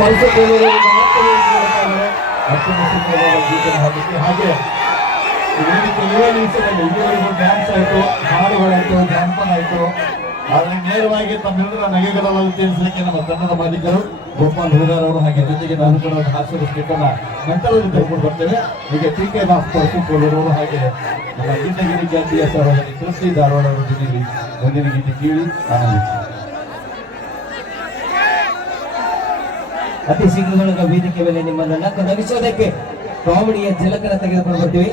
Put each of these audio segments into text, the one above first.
ಹಾಗೆ ಇಲ್ಲಿವರೆಗೂ ಡ್ಯಾನ್ಸ್ ಆಯ್ತು, ಹಾಡುಗಳಾಯ್ತು, ಜಾನಪದ ಆಯ್ತು. ಆದ್ರೆ ನೇರವಾಗಿ ತಮ್ಮೆಲ್ಲರ ನಗೆಗಳಲ್ಲಿ ತಿಳಿಸಲಿಕ್ಕೆ ನಮ್ಮ ತಂಡದ ಮಾಲೀಕರು ಗೋಪಾಲ್ ಹೂಗಾರ್ ಅವರು, ಹಾಗೆ ಜೊತೆಗೆ ನಾನು ಕೂಡ ಹಾಸ್ಯದ ಸ್ಟೇಟನ್ನ ನಂತರದಲ್ಲಿ ತಗೊಂಡು ಬರ್ತೇವೆ. ಈಗ ಟಿ.ಕೆ. ಅವರು ಹಾಗೆ ನಮ್ಮ ಗಿಡ್ಡಗಿರಿ ಜಾತಿಯ ಸಹೋದರಿ ಕೃಷಿ ಧಾರವಾಡ ಅವರ ಜೊತೆಗೆ ಮುಂದಿನ ಗೀತೆ ಕೇಳಿ ಆನಂದಿಸಿ. ಅತಿ ಶೀಘ್ರದೊಳಗ ವೇದಿಕೆ ಮೇಲೆ ನಿಮ್ಮನ್ನ ನಗಿಸೋದಕ್ಕೆ ಕಾಮಿಡಿಯ ಝಲಕನ ತೆಗೆದುಕೊಂಡು ಬರ್ತೀವಿ.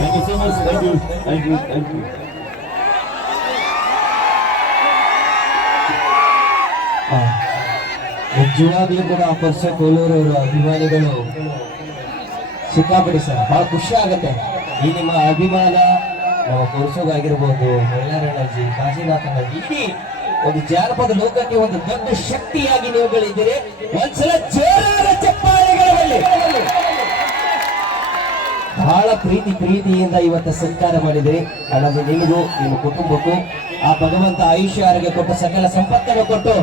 Thank you so much. Thank you. ನಿಜವಾಗ್ಲೂ ಕೂಡ ಪರ್ಷ ಕೋಲೂರವರ ಅಭಿಮಾನಿಗಳು ಸಿಕ್ಕಾಪಡಿ ಸರ್, ಬಹಳ ಖುಷಿ ಆಗತ್ತೆ. ಈ ನಿಮ್ಮ ಅಭಿಮಾನ ನಮ್ಮ ಪುರುಷಗಾಗಿರ್ಬೋದು, ಮೈಲಾರಣ್ಣಜಿ, ಕಾಶಿನಾಥನಜಿ, ಇಡೀ ಒಂದು ಜಾನಪದ ಲೋಕಕ್ಕೆ ಒಂದು ದೊಡ್ಡ ಶಕ್ತಿಯಾಗಿ ನೀವುಗಳಿದ್ದೀರಿ. ಒಂದ್ಸಲ ಜೋರಾದ ಚಪ್ಪಾಳೆಗಳಲ್ಲಿ ಬಹಳ ಪ್ರೀತಿಯಿಂದ ಇವತ್ತು ಸತ್ಕಾರ ಮಾಡಿದಿರಿ. ಅನ್ನೋದು ನಿಮಗೂ ನಿಮ್ಮ ಕುಟುಂಬಕ್ಕೂ ಆ ಭಗವಂತ ಆಯುಷ್ಯ ಆರೋಗ್ಯ ಕೊಟ್ಟು ಸಕಲ ಸಂಪತ್ತನ್ನು ಕೊಟ್ಟು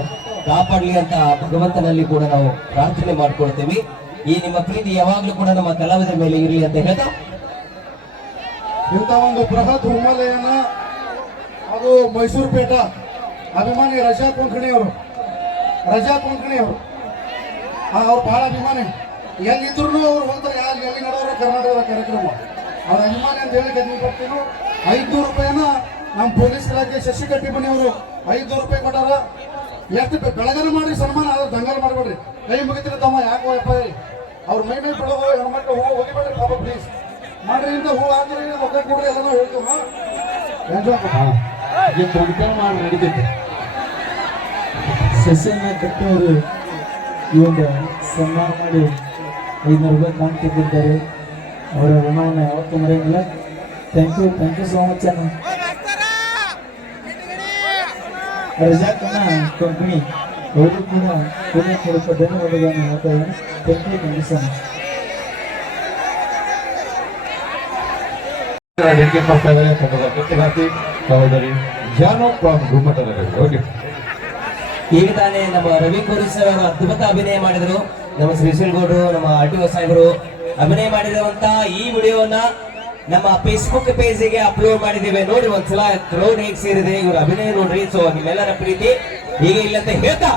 ಕಾಪಾಡಲಿ ಅಂತ ಭಗವಂತನಲ್ಲಿ ಕೂಡ ನಾವು ಪ್ರಾರ್ಥನೆ ಮಾಡ್ಕೊಳ್ತೇವೆ. ಈ ನಿಮ್ಮ ಪ್ರೀತಿ ಯಾವಾಗ್ಲೂ ಕೂಡ ನಮ್ಮ ಕಲಾವಿದರ ಮೇಲೆ ಇರಲಿ ಅಂತ ಹೇಳ್ತಾ, ಇಂಥ ಒಂದು ಬೃಹತ್ ಹಿಮಾಲಯನ ಅದು ಮೈಸೂರು ಪೇಟ ಅಭಿಮಾನಿ ರಜಾ ಕೊಂಕಣಿ ಅವರು ಅವ್ರು ಬಹಳ ಅಭಿಮಾನಿ. ಎಲ್ಲಿದ್ರು ಅವ್ರು ಹೋಗ್ತಾರೆ, ಎಲ್ಲಿ ನಡೆದ್ರು ಕರ್ನಾಟಕದ ಕಾರ್ಯಕ್ರಮ ಅವ್ರ ಅಭಿಮಾನಿ ಅಂತ ಹೇಳಿ ಗದ್ದೆ ಬರ್ತೀವಿ. 500 ರೂಪಾಯಿನ ನಮ್ಮ ಪೊಲೀಸ್ ಇಲಾಖೆ ಶಶಿಕಟ್ಟಿ ಬನ್ನಿ ಅವರು 500 ರೂಪಾಯಿ ಕೊಟ್ಟಾರ. ಎಷ್ಟು ಬೆಳಗನ ಮಾಡ್ರಿ ಸನ್ಮಾನ, ಆದ್ರೆ ದಂಗಲ್ ಮಾಡ್ಬೇಡ್ರಿ. ಕೈ ಮುಗಿತೀರಿ ತಮ್ಮ, ಯಾಕೋ ಯಪ್ಪ ಅವ್ರ ಮೈ ಮೇಲೆ ಬಿಡೋದು, ಹೆಣ್ಮಕ್ಳು ಹೂ ಹೋಗಿಬೇಡ್ರಿ ಪಾಪ ಪ್ಲೀಸ್ ಮಾಡ್ರಿ ಅಂತ. ಹೂ ಹಾಕ್ರಿ, ಒಕ್ಕ ಕೊಡ್ರಿ, ಎಲ್ಲನೂ ಹೇಳ್ತೀವಿ. ಮಾಡಿ ನಡೀತೈತೆ. ಸಸ್ಯನ ಕಟ್ಟೋರು ಈ ಒಂದು ಸನ್ಮಾನ ಮಾಡಿ 500 ರೂಪಾಯಿ ಕಾಣ್ ತೆಗೆದಿದ್ದಾರೆ. ಅವರ ಋಣವನ್ನು ಯಾವತ್ತೂ ಮರೆಯಂಗಿಲ್ಲ. ಥ್ಯಾಂಕ್ ಯು ಸೋ ಮಚ್ ಅಣ್ಣ. ರಜಾಕನ್ನ ಕೊಂಕಣಿ ಅವರು ಕೂಡ ಧನ್ಯವಾದಗಳನ್ನು ಹೇಳ್ತಾ ಇದ್ದಾರೆ. Thank you so much. ಸಹೋದರಿ ಜಾನೋ ಫ್ರಾಮ್ ಗುಮ್ಮಟದಲ್ಲಿ. ಈಗ ತಾನೇ ನಮ್ಮ ರವಿ ಕೋರಿ ಸರ್ ಅವರು ಅದ್ಭುತ ಅಭಿನಯ ಮಾಡಿದರು. ನಮ್ಮ ಶ್ರೀಶೈಲ್ಗೌಡರು, ನಮ್ಮ RTO ಸಾಹೇಬರು ಅಭಿನಯ ಮಾಡಿರುವಂತ ಈ ವಿಡಿಯೋನ ನಮ್ಮ ಫೇಸ್ಬುಕ್ ಪೇಜಿಗೆ ಅಪ್ಲೋಡ್ ಮಾಡಿದ್ದೇವೆ. ನೋಡಿ ಒಂದ್ಸಲ ಕ್ರೌಡ್ ಹೇಗೆ ಸೇರಿದೆ, ಇವರು ಅಭಿನಯ ನೋಡ್ರಿ. ಸೊ ನಿಮ್ಮೆಲ್ಲರ ಪ್ರೀತಿ ಹೀಗೆ ಇಲ್ಲ ಅಂತ ಹೇಳ್ತಾ